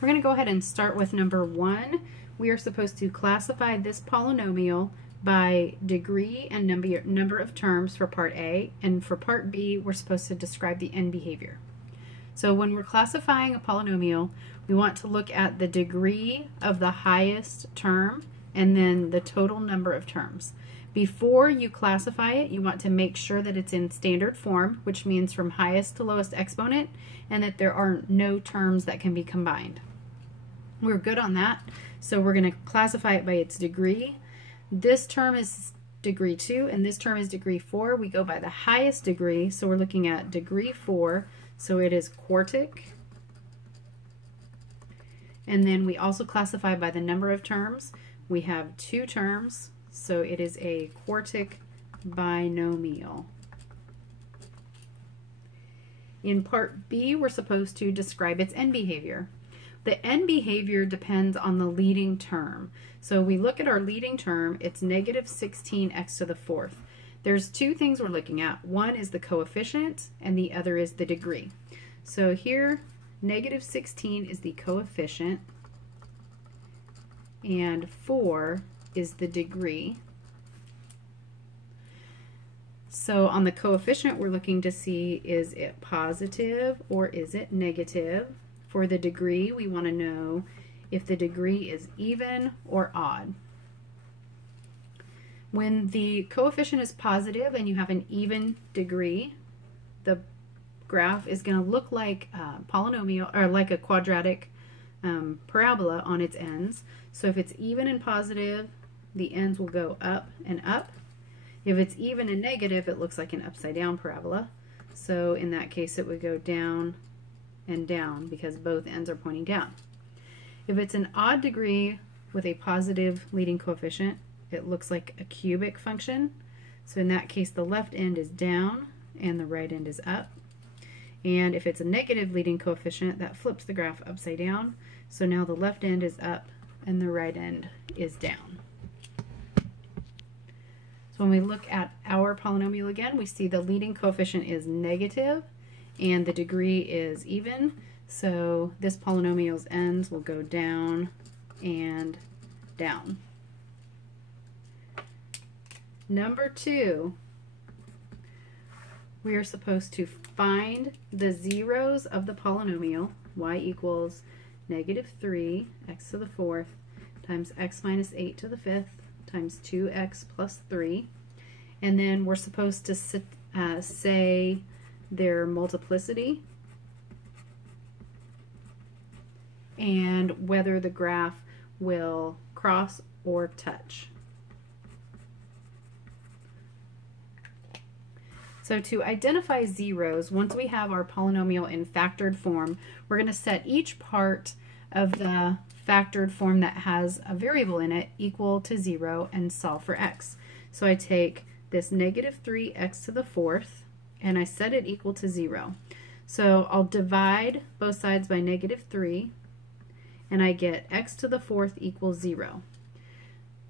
We're going to go ahead and start with number 1. We are supposed to classify this polynomial by degree and number of terms for part A, and for part B we're supposed to describe the end behavior. So when we're classifying a polynomial, we want to look at the degree of the highest term and then the total number of terms. Before you classify it, you want to make sure that it's in standard form, which means from highest to lowest exponent, and that there are no terms that can be combined. We're good on that, so we're going to classify it by its degree. This term is degree 2, and this term is degree 4. We go by the highest degree, so we're looking at degree 4, so it is quartic. And then we also classify by the number of terms. We have 2 terms, so it is a quartic binomial. In part B, we're supposed to describe its end behavior. The end behavior depends on the leading term. So we look at our leading term, it's negative 16x to the 4th. There's 2 things we're looking at. One is the coefficient and the other is the degree. So here, negative 16 is the coefficient and 4 is the degree. So on the coefficient, we're looking to see, is it positive or is it negative? For the degree, we want to know if the degree is even or odd. When the coefficient is positive and you have an even degree, the graph is going to look like a polynomial, or like a quadratic parabola on its ends. So if it's even and positive, the ends will go up and up. If it's even and negative, it looks like an upside down parabola. So in that case, it would go down and down because both ends are pointing down. If it's an odd degree with a positive leading coefficient, it looks like a cubic function. So in that case, the left end is down and the right end is up. And if it's a negative leading coefficient, that flips the graph upside down. So now the left end is up and the right end is down. So when we look at our polynomial again, we see the leading coefficient is negative and the degree is even. So this polynomial's ends will go down and down. Number 2, we are supposed to find the zeros of the polynomial. Y equals negative 3 x to the 4th times x minus 8 to the 5th times 2x plus 3. And then we're supposed to say their multiplicity and whether the graph will cross or touch. So to identify zeros, once we have our polynomial in factored form, we're going to set each part of the factored form that has a variable in it equal to 0 and solve for x. So I take this negative 3x to the 4th and I set it equal to 0. So I'll divide both sides by negative 3 and I get x to the 4th equals 0.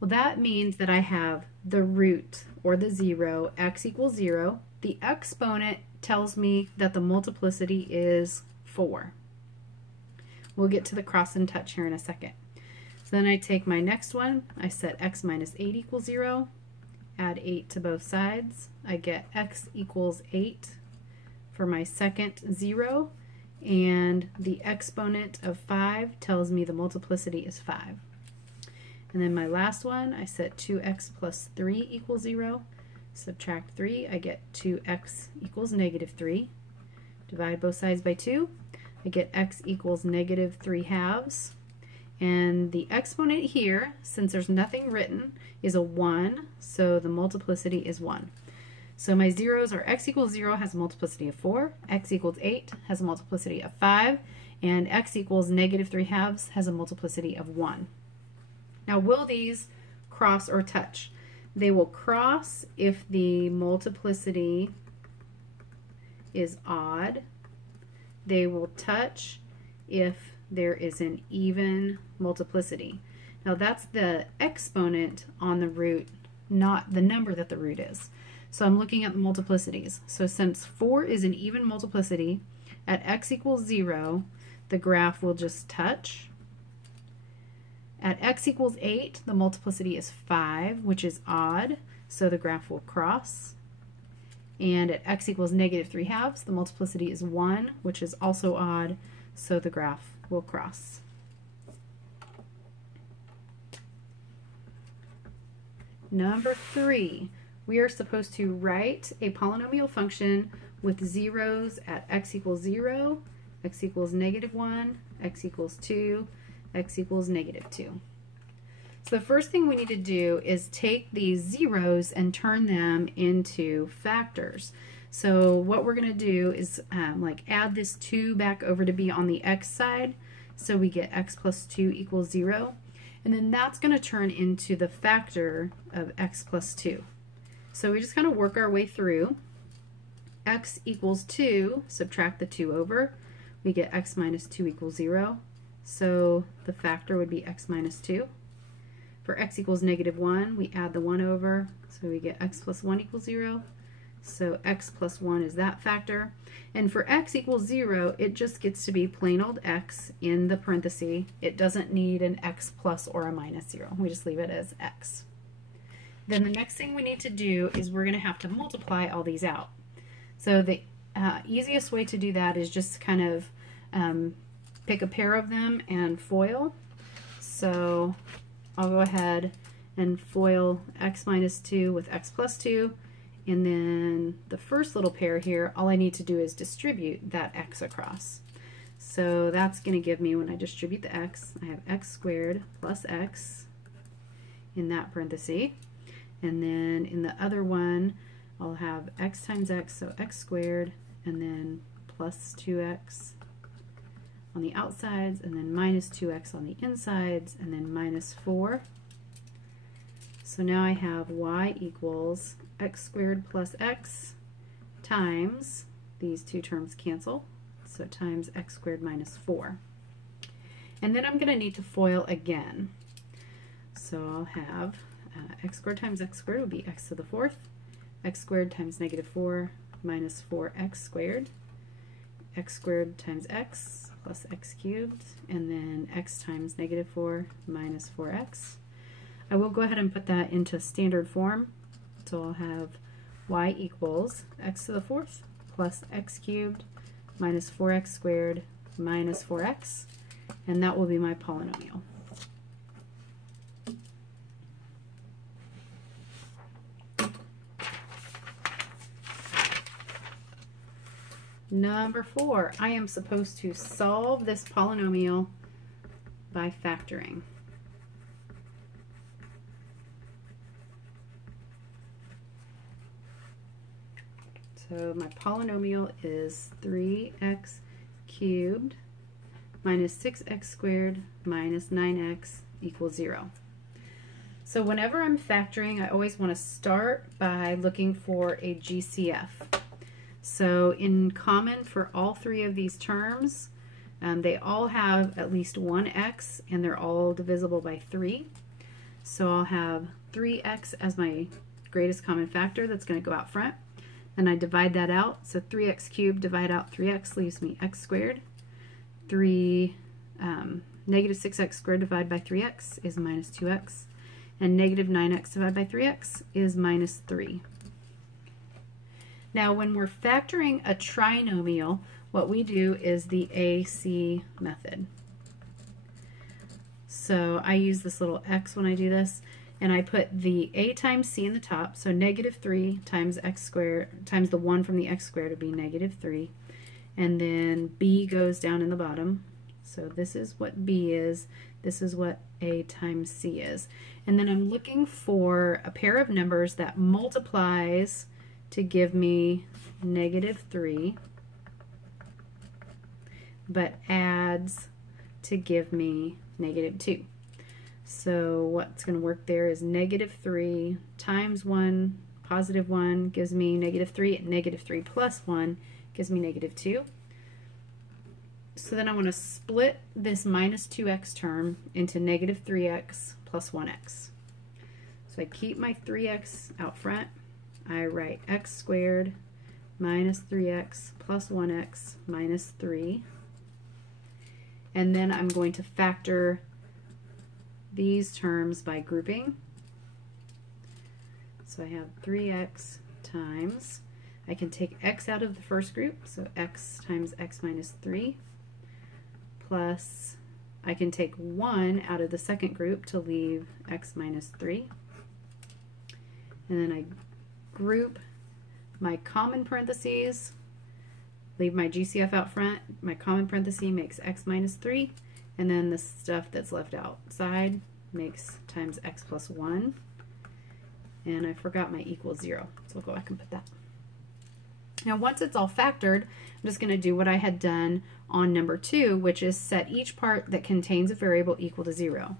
Well, that means that I have the root, or the 0, x equals 0. The exponent tells me that the multiplicity is 4. We'll get to the cross and touch here in a second. So then I take my next one, I set x minus 8 equals 0, add 8 to both sides, I get x equals 8 for my second 0, and the exponent of 5 tells me the multiplicity is 5. And then my last one, I set 2x plus 3 equals 0, subtract 3, I get 2x equals negative 3. Divide both sides by 2, I get x equals negative 3/2. And the exponent here, since there's nothing written, is a 1, so the multiplicity is 1. So my zeros are x equals 0 has a multiplicity of 4, x equals 8 has a multiplicity of 5, and x equals negative 3/2 has a multiplicity of 1. Now, will these cross or touch? They will cross if the multiplicity is odd. They will touch if there is an even multiplicity. Now that's the exponent on the root, not the number that the root is. So I'm looking at the multiplicities. So since 4 is an even multiplicity, at x equals 0, the graph will just touch. At x equals 8, the multiplicity is 5, which is odd, so the graph will cross. And at x equals -3/2, the multiplicity is 1, which is also odd, so the graph will cross. Number 3, we are supposed to write a polynomial function with zeros at x equals 0, x equals -1, x equals 2, x equals -2. So the first thing we need to do is take these zeros and turn them into factors. So what we're going to do is like add this 2 back over to be on the x side, so we get x plus 2 equals 0. And then that's going to turn into the factor of x plus 2. So we just kind of work our way through. X equals 2, subtract the 2 over, we get x minus 2 equals 0. So the factor would be x minus 2. For x equals -1, we add the 1 over, so we get x plus 1 equals 0. So x plus 1 is that factor. And for x equals 0, it just gets to be plain old x in the parenthesis. It doesn't need an x plus or a minus 0. We just leave it as x. Then the next thing we need to do is we're going to have to multiply all these out. So the easiest way to do that is just kind of pick a pair of them and FOIL. So I'll go ahead and FOIL x minus 2 with x plus 2. And then the first little pair here, all I need to do is distribute that x across. So that's going to give me, when I distribute the x, I have x squared plus x in that parenthesis. And then in the other one, I'll have x times x, so x squared, and then plus 2x on the outsides, and then minus 2x on the insides, and then minus 4. So now I have y equals x squared plus x times, these two terms cancel, so times x squared minus 4. And then I'm going to need to FOIL again. So I'll have x squared times x squared would be x to the 4th, x squared times -4 minus 4x squared, x squared times x plus x cubed, and then x times -4 minus 4x. I will go ahead and put that into standard form. So I'll have y equals x to the 4th plus x cubed minus 4x squared minus 4x, and that will be my polynomial. Number 4, I am supposed to solve this polynomial by factoring. So my polynomial is 3x cubed minus 6x squared minus 9x equals 0. So whenever I'm factoring, I always want to start by looking for a GCF. So in common for all three of these terms, they all have at least one x, and they're all divisible by 3. So I'll have 3x as my greatest common factor that's going to go out front. And I divide that out, so 3x cubed divide out 3x leaves me x squared. Negative 6x squared divided by 3x is minus 2x. And negative 9x divided by 3x is minus 3. Now when we're factoring a trinomial, what we do is the AC method. So I use this little x when I do this, and I put the a times c in the top, so -3 times x squared times the 1 from the x squared would be -3, and then b goes down in the bottom. So this is what b is, this is what a times c is. And then I'm looking for a pair of numbers that multiplies to give me -3, but adds to give me -2. So what's going to work there is -3 times 1, positive 1 gives me -3, and -3 plus 1 gives me -2. So then I want to split this minus 2x term into -3x plus 1x. So I keep my 3x out front. I write x squared minus 3x plus 1x minus 3. and then I'm going to factor these terms by grouping. So I have 3x times, I can take x out of the first group, so x times x minus 3, plus I can take 1 out of the second group to leave x minus 3. And then I group my common parentheses, leave my GCF out front, my common parenthesis makes x minus 3, and then the stuff that's left outside makes times x plus 1. And I forgot my equals 0, so I'll go back and put that. Now once it's all factored, I'm just going to do what I had done on number 2, which is set each part that contains a variable equal to 0.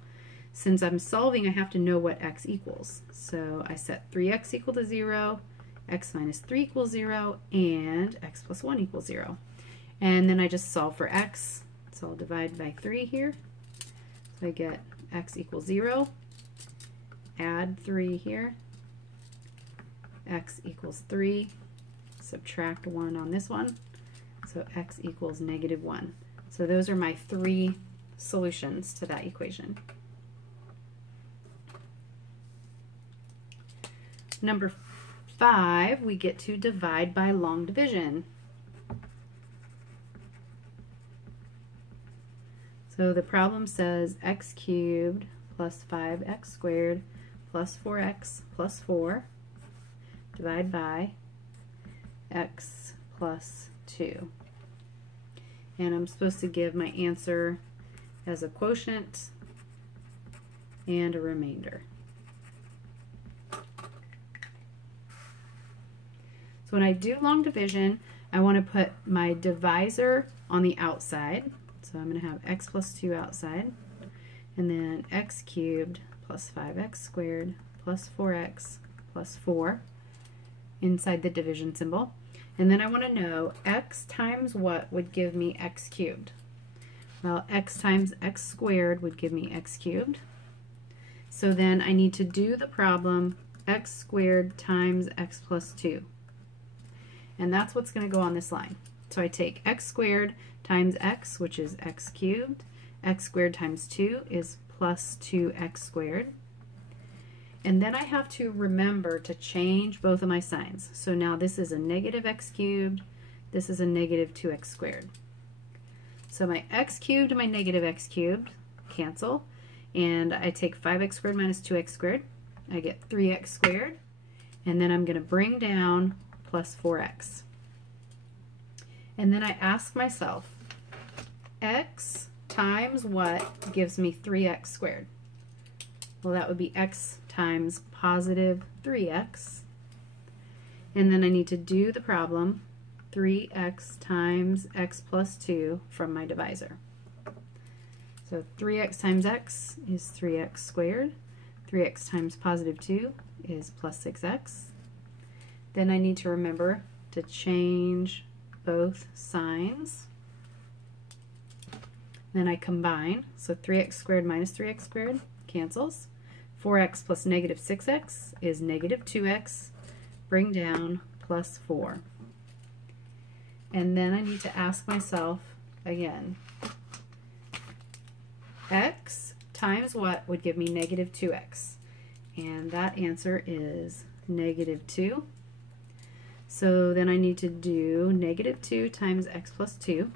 Since I'm solving, I have to know what x equals. So I set 3x equal to 0, x minus 3 equals 0, and x plus 1 equals 0. And then I just solve for x, so I'll divide by 3 here. So I get x equals 0, add 3 here, x equals 3, subtract 1 on this one, so x equals negative 1. So those are my 3 solutions to that equation. Number 5, we get to divide by long division. So the problem says x cubed plus 5x squared plus 4x plus 4 divide by x plus 2. And I'm supposed to give my answer as a quotient and a remainder. So when I do long division, I want to put my divisor on the outside. So I'm going to have x plus 2 outside, and then x cubed plus 5x squared plus 4x plus 4 inside the division symbol. And then I want to know x times what would give me x cubed. Well, x times x squared would give me x cubed. So then I need to do the problem x squared times x plus 2. And that's what's going to go on this line. So I take x squared times x, which is x cubed. X squared times 2 is plus 2x squared. And then I have to remember to change both of my signs. So now this is a negative x cubed, this is a negative 2x squared. So my x cubed and my negative x cubed cancel, and I take 5x squared minus 2x squared. I get 3x squared, and then I'm going to bring down plus 4x. And then I ask myself, x times what gives me 3x squared? Well, that would be x times positive 3x. And then I need to do the problem 3x times x plus 2 from my divisor. So 3x times x is 3x squared. 3x times positive 2 is plus 6x. Then I need to remember to change both signs. Then I combine, so 3x squared minus 3x squared cancels. 4x plus negative 6x is negative 2x. Bring down plus 4. And then I need to ask myself again, x times what would give me negative 2x? And that answer is negative 2. So then I need to do negative 2 times x plus 2.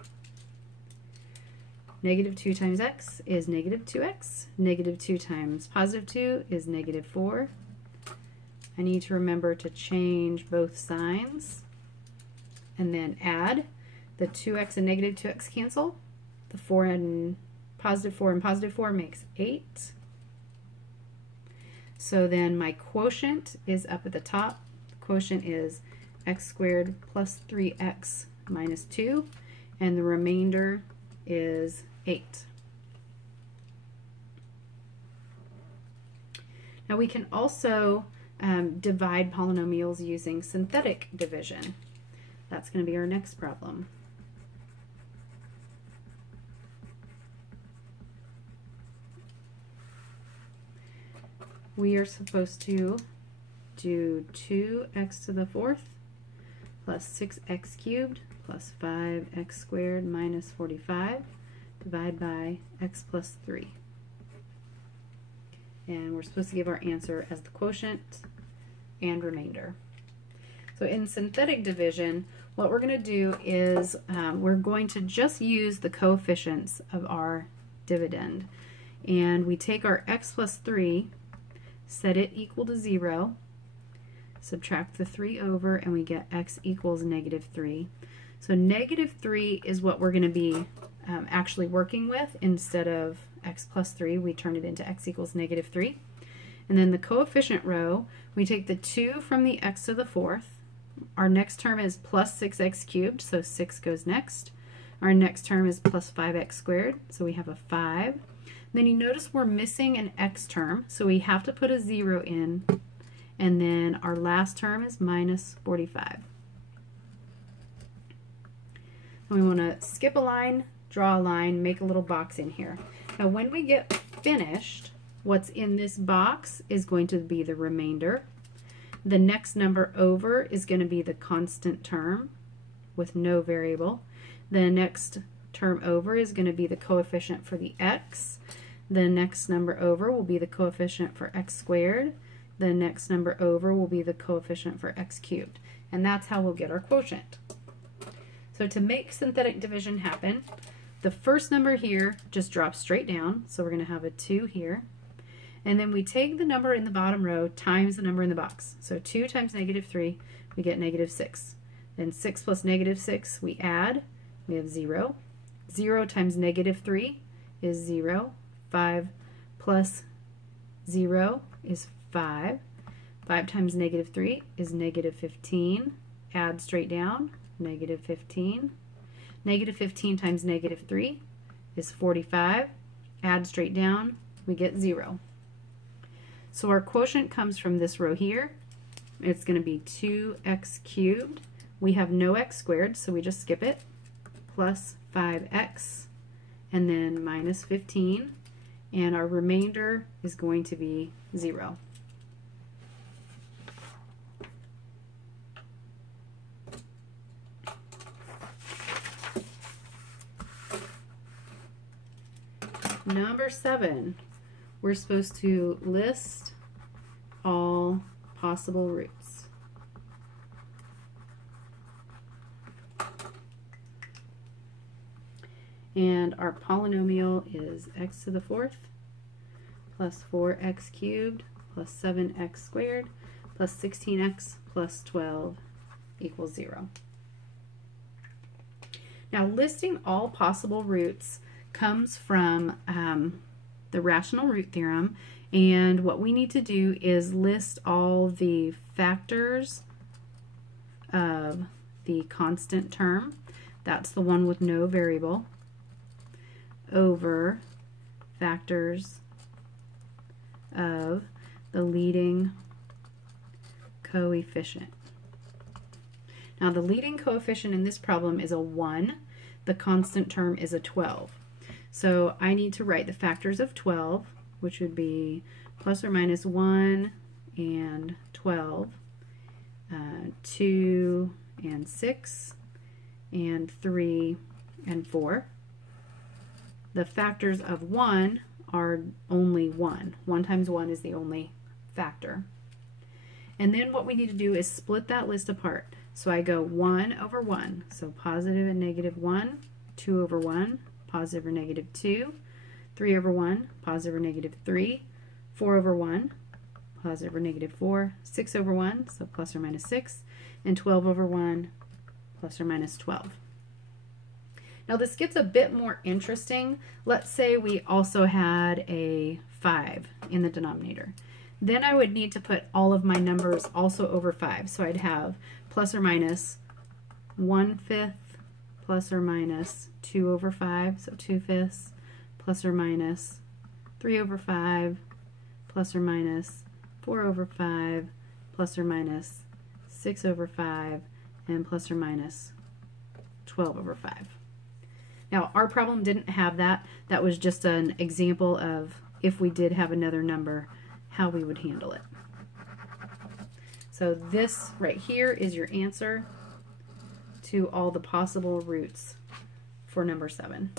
Negative 2 times x is negative 2x. Negative 2 times positive 2 is negative 4. I need to remember to change both signs and then add. The 2x and negative 2x cancel. The 4 and positive 4 makes 8. So then my quotient is up at the top. The quotient is x squared plus 3x minus 2, and the remainder is 8. Now we can also divide polynomials using synthetic division. That's going to be our next problem. We are supposed to do 2x to the 4th plus 6x cubed plus 5x squared minus 45 divide by x plus 3. And we're supposed to give our answer as the quotient and remainder. So in synthetic division, what we're going to do is we're going to just use the coefficients of our dividend. And we take our x plus 3, set it equal to 0, subtract the 3 over, and we get x equals negative 3. So negative 3 is what we're going to be actually working with. Instead of x plus 3, we turn it into x equals negative 3. And then the coefficient row, we take the 2 from the x to the 4th. Our next term is plus 6x cubed, so 6 goes next. Our next term is plus 5x squared, so we have a 5. Then you notice we're missing an x term, so we have to put a 0 in. And then our last term is minus 45. And we want to skip a line, draw a line, make a little box in here. Now when we get finished, what's in this box is going to be the remainder. The next number over is going to be the constant term with no variable. The next term over is going to be the coefficient for the x. The next number over will be the coefficient for x squared. The next number over will be the coefficient for x cubed. And that's how we'll get our quotient. So to make synthetic division happen, the first number here just drops straight down. So we're going to have a 2 here. And then we take the number in the bottom row times the number in the box. So 2 times negative 3, we get negative 6. Then 6 plus negative 6, we add. We have 0. 0 times negative 3 is 0. 5 plus 0 is 5. 5 times negative 3 is negative 15. Add straight down, negative 15. Negative 15 times negative 3 is 45. Add straight down, we get 0. So our quotient comes from this row here. It's going to be 2x cubed. We have no x squared, so we just skip it, plus 5x, and then minus 15. And our remainder is going to be 0. Number 7, we're supposed to list all possible roots. And our polynomial is x to the 4th plus 4x cubed plus 7x squared plus 16x plus 12 equals 0. Now listing all possible roots comes from the rational root theorem, and what we need to do is list all the factors of the constant term, that's the one with no variable, over factors of the leading coefficient. Now the leading coefficient in this problem is a 1, the constant term is a 12. So I need to write the factors of 12, which would be plus or minus 1 and 12, 2 and 6, and 3 and 4. The factors of 1 are only 1. 1 times 1 is the only factor. And then what we need to do is split that list apart. So I go 1 over 1, so positive and negative 1, 2 over 1, positive or negative 2, 3 over 1, positive or negative 3, 4 over 1, positive or negative 4, 6 over 1, so plus or minus 6, and 12 over 1, plus or minus 12. Now this gets a bit more interesting. Let's say we also had a 5 in the denominator. Then I would need to put all of my numbers also over 5. So I'd have plus or minus 1/5 plus or minus 2 over 5, so 2/5, plus or minus 3 over 5, plus or minus 4 over 5, plus or minus 6 over 5, and plus or minus 12 over 5. Now our problem didn't have that. That was just an example of if we did have another number, how we would handle it. So this right here is your answer to all the possible roots for number 7.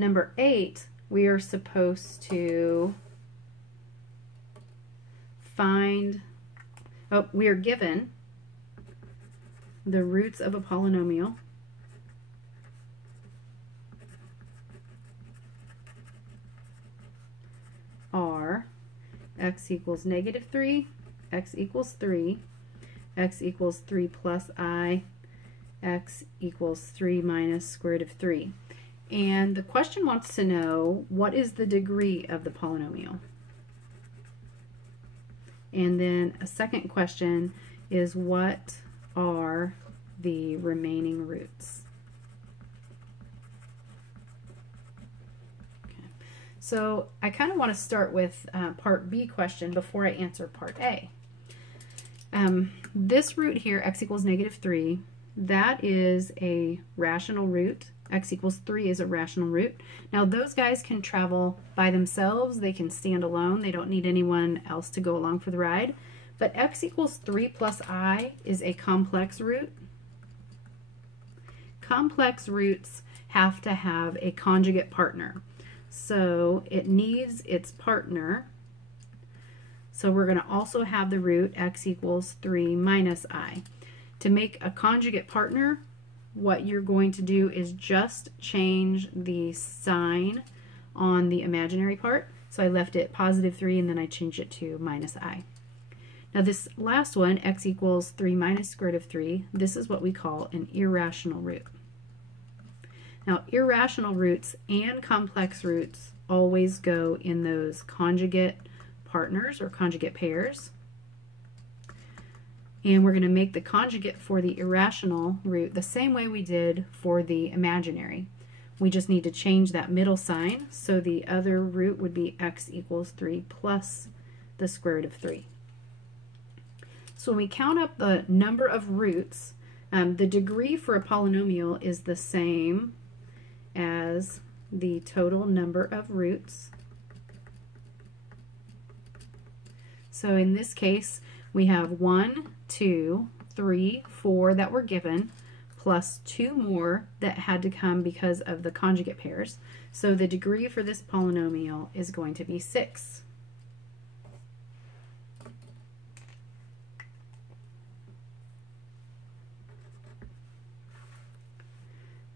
Number 8, we are supposed to find, we are given the roots of a polynomial are x equals -3, x equals 3, x equals 3 plus I, x equals 3 minus square root of 3. And the question wants to know, what is the degree of the polynomial? And then a second question is, what are the remaining roots? Okay. So I kind of want to start with part B question before I answer part A. This root here, x equals -3, that is a rational root. X equals 3 is a rational root. Now those guys can travel by themselves. They can stand alone. They don't need anyone else to go along for the ride. But x equals 3 plus I is a complex root. Complex roots have to have a conjugate partner. So it needs its partner. So we're going to also have the root x equals 3 minus I. To make a conjugate partner, what you're going to do is just change the sign on the imaginary part. So I left it +3 and then I changed it to minus I. Now this last one, x equals 3 minus square root of 3, this is what we call an irrational root. Now irrational roots and complex roots always go in those conjugate partners or conjugate pairs. And we're going to make the conjugate for the irrational root the same way we did for the imaginary. We just need to change that middle sign, so the other root would be x equals 3 plus the square root of 3. So when we count up the number of roots, the degree for a polynomial is the same as the total number of roots. So in this case, we have 1, 2, 3, 4 that were given, plus 2 more that had to come because of the conjugate pairs. So the degree for this polynomial is going to be 6.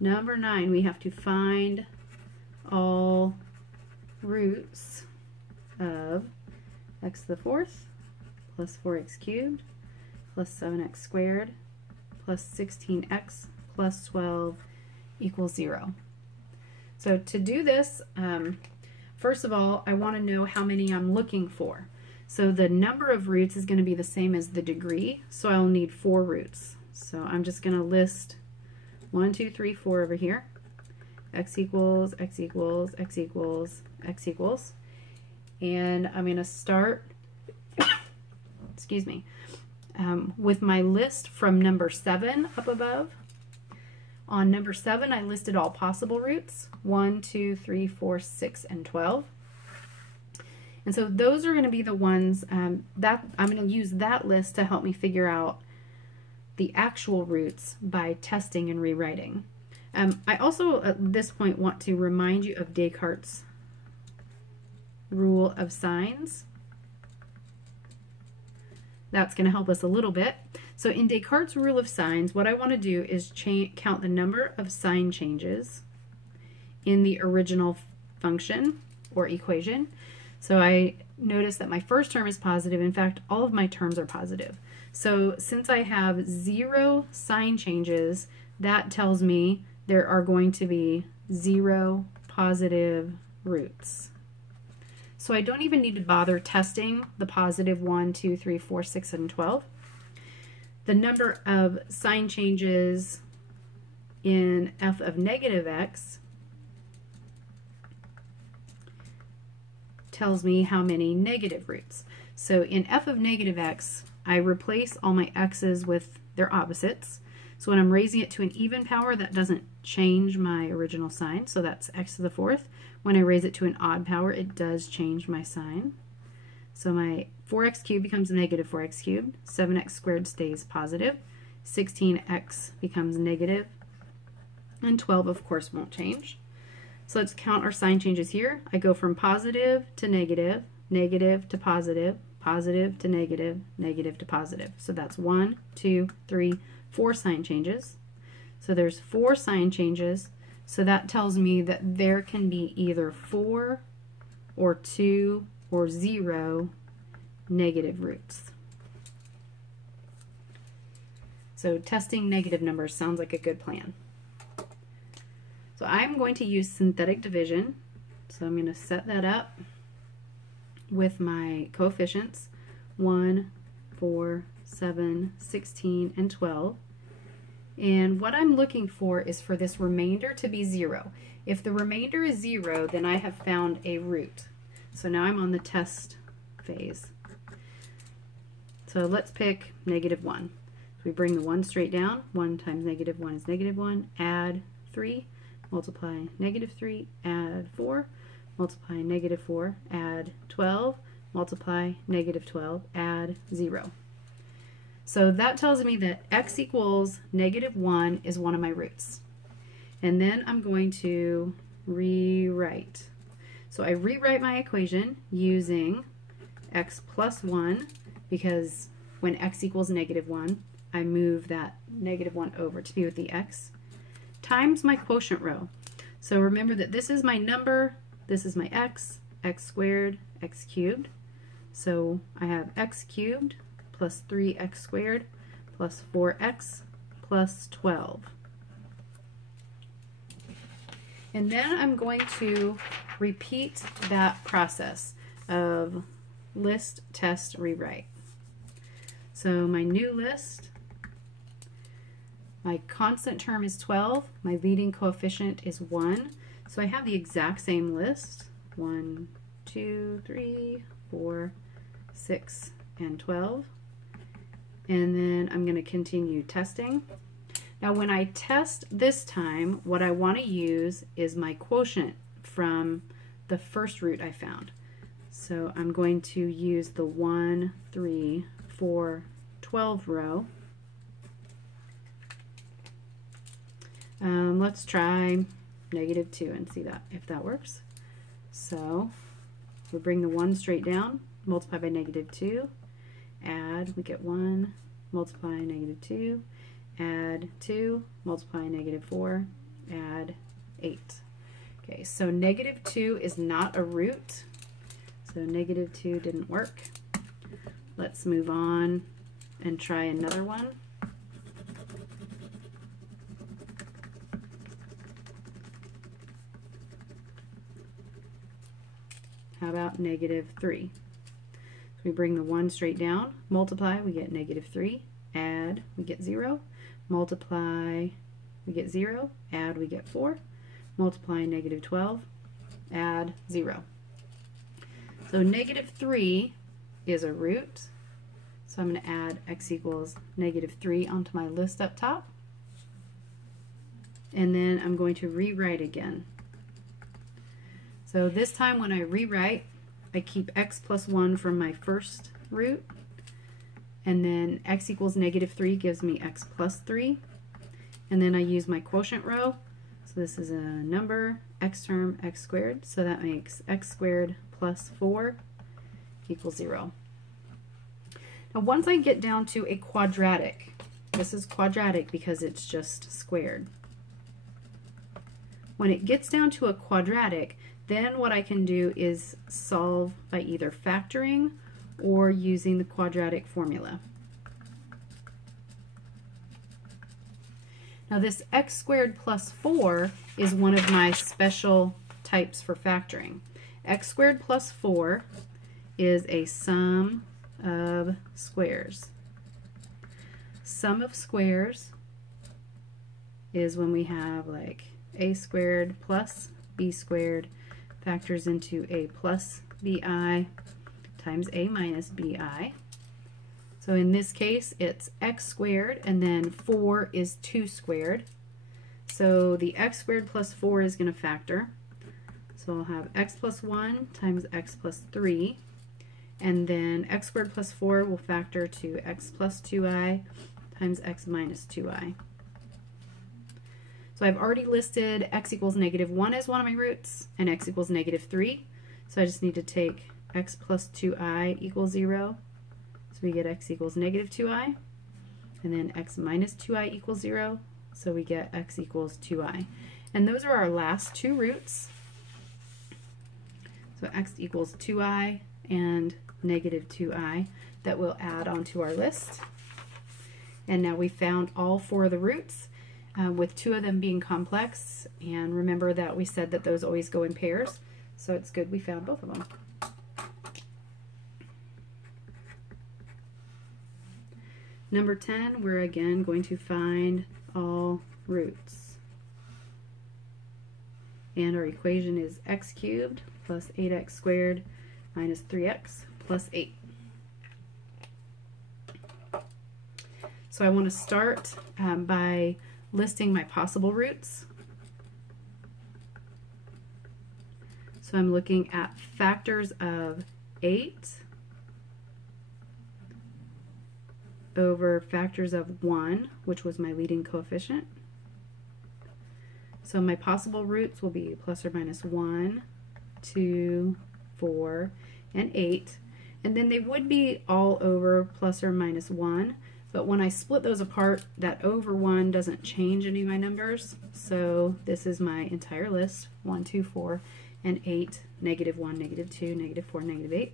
Number 9, we have to find all roots of x to the 4th plus 4x cubed plus 7x squared plus 16x plus 12 equals 0. So to do this, first of all, I want to know how many I'm looking for. So the number of roots is going to be the same as the degree, so I'll need 4 roots. So I'm just going to list 1, 2, 3, 4 over here. X equals, x equals, x equals, x equals. And I'm going to start, excuse me, with my list from number 7 up above. On number 7, I listed all possible roots, 1, 2, 3, 4, 6, and 12. And so those are going to be the ones that I'm going to use that list to help me figure out the actual roots by testing and rewriting. I also at this point want to remind you of Descartes' rule of signs. That's going to help us a little bit. So in Descartes' rule of signs, what I want to do is count the number of sign changes in the original function or equation. So I notice that my first term is positive. In fact, all of my terms are positive. So since I have 0 sign changes, that tells me there are going to be 0 positive roots. So I don't even need to bother testing the positive 1, 2, 3, 4, 6, and 12. The number of sign changes in f of negative x tells me how many negative roots. So in f of negative x, I replace all my x's with their opposites. So when I'm raising it to an even power, that doesn't change my original sign. So that's x to the 4th. When I raise it to an odd power, it does change my sign. So my 4x cubed becomes negative 4x cubed. 7x squared stays positive. 16x becomes negative. And 12, of course, won't change. So let's count our sign changes here. I go from positive to negative, negative to positive, positive to negative, negative to positive. So that's 1, 2, 3, 4 sign changes. So there's 4 sign changes. So that tells me that there can be either 4 or 2 or 0 negative roots. So testing negative numbers sounds like a good plan. So I'm going to use synthetic division. So I'm going to set that up with my coefficients 1, 4, 7, 16, and 12. And what I'm looking for is for this remainder to be 0. If the remainder is 0, then I have found a root. So now I'm on the test phase. So let's pick negative 1. So we bring the 1 straight down. 1 times negative 1 is negative 1. Add 3. Multiply negative 3. Add 4. Multiply negative 4. Add 12. Multiply negative 12. Add 0. So that tells me that x equals negative 1 is one of my roots. And then I'm going to rewrite. So I rewrite my equation using x plus 1, because when x equals negative 1, I move that negative 1 over to be with the x, times my quotient row. So remember that this is my number, this is my x squared, x cubed. So I have x cubed plus 3x squared plus 4x plus 12. And then I'm going to repeat that process of list, test, rewrite. So my new list, my constant term is 12, my leading coefficient is 1. So I have the exact same list, 1, 2, 3, 4, 6, and 12. And then I'm going to continue testing. Now when I test this time, what I want to use is my quotient from the first root I found. So I'm going to use the 1, 3, 4, 12 row. Let's try negative 2 and see if that works. So we bring the 1 straight down, multiply by negative 2, add, we get 1, multiply negative 2, add 2, multiply negative 4, add 8. Okay, so negative 2 is not a root, so negative 2 didn't work. Let's move on and try another one. How about negative 3? So we bring the 1 straight down, multiply, we get negative 3, add, we get 0, multiply, we get 0, add, we get 4, multiply negative 12, add 0. So negative 3 is a root, so I'm going to add x equals negative 3 onto my list up top, and then I'm going to rewrite again. So this time when I rewrite, I keep x plus 1 from my first root, and then x equals negative 3 gives me x plus 3, and then I use my quotient row. So this is a number, x term, x squared, so that makes x squared plus 4 equals 0. Now once I get down to a quadratic, this is quadratic because it's just squared. When it gets down to a quadratic, then what I can do is solve by either factoring or using the quadratic formula. Now this x squared plus 4 is one of my special types for factoring. X squared plus 4 is a sum of squares. Sum of squares is when we have like a squared plus b squared factors into a plus bi times a minus bi. So in this case it's x squared and then 4 is 2 squared. So the x squared plus 4 is going to factor. So I'll have x plus 1 times x plus 3, and then x squared plus 4 will factor to x plus 2i times x minus 2i. So I've already listed x equals -1 as one of my roots and x equals -3. So I just need to take x plus 2i equals 0. So we get x equals -2i. And then x minus 2i equals 0. So we get x equals 2i. And those are our last two roots. So x equals 2i and -2i that we'll add onto our list. And now we found all four of the roots, with two of them being complex. And remember that we said that those always go in pairs. So it's good we found both of them. Number 10, we're again going to find all roots. And our equation is x cubed plus 8x squared minus 3x plus 8. So I want to start by listing my possible roots. So I'm looking at factors of 8 over factors of 1, which was my leading coefficient. So my possible roots will be plus or minus 1, 2, 4, and 8. And then they would be all over plus or minus 1. But when I split those apart, that over 1 doesn't change any of my numbers. So this is my entire list, 1, 2, 4, and 8, -1, -2, -4, -8.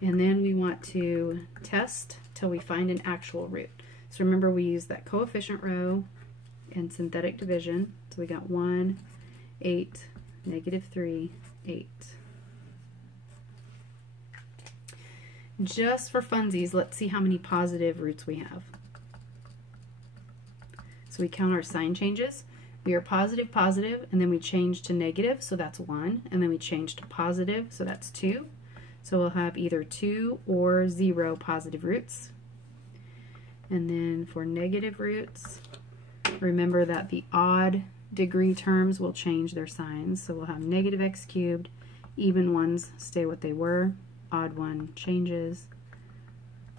And then we want to test till we find an actual root. So remember, we use that coefficient row and synthetic division. So we got 1, 8, -3, 8. Just for funsies, let's see how many positive roots we have. So we count our sign changes. We are positive, positive, and then we change to negative, so that's 1, and then we change to positive, so that's 2. So we'll have either 2 or 0 positive roots. And then for negative roots, remember that the odd degree terms will change their signs. So we'll have -x cubed, even ones stay what they were, odd one changes.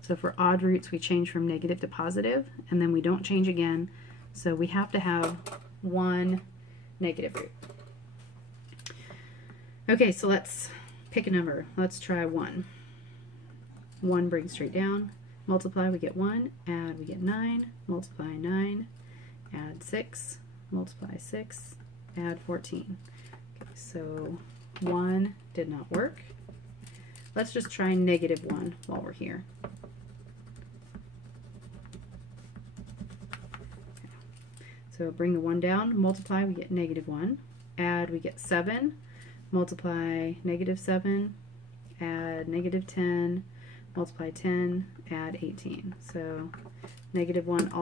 So for odd roots, we change from negative to positive, and then we don't change again. So we have to have one negative root. Okay, so let's pick a number. Let's try 1. 1 brings straight down. Multiply, we get 1. Add, we get 9. Multiply 9. Add 6. Multiply 6. Add 14. Okay, so 1 did not work. Let's just try -1 while we're here. Okay. So bring the 1 down. Multiply, we get -1. Add, we get 7. Multiply -7, add -10, multiply 10, add 18. So -1 also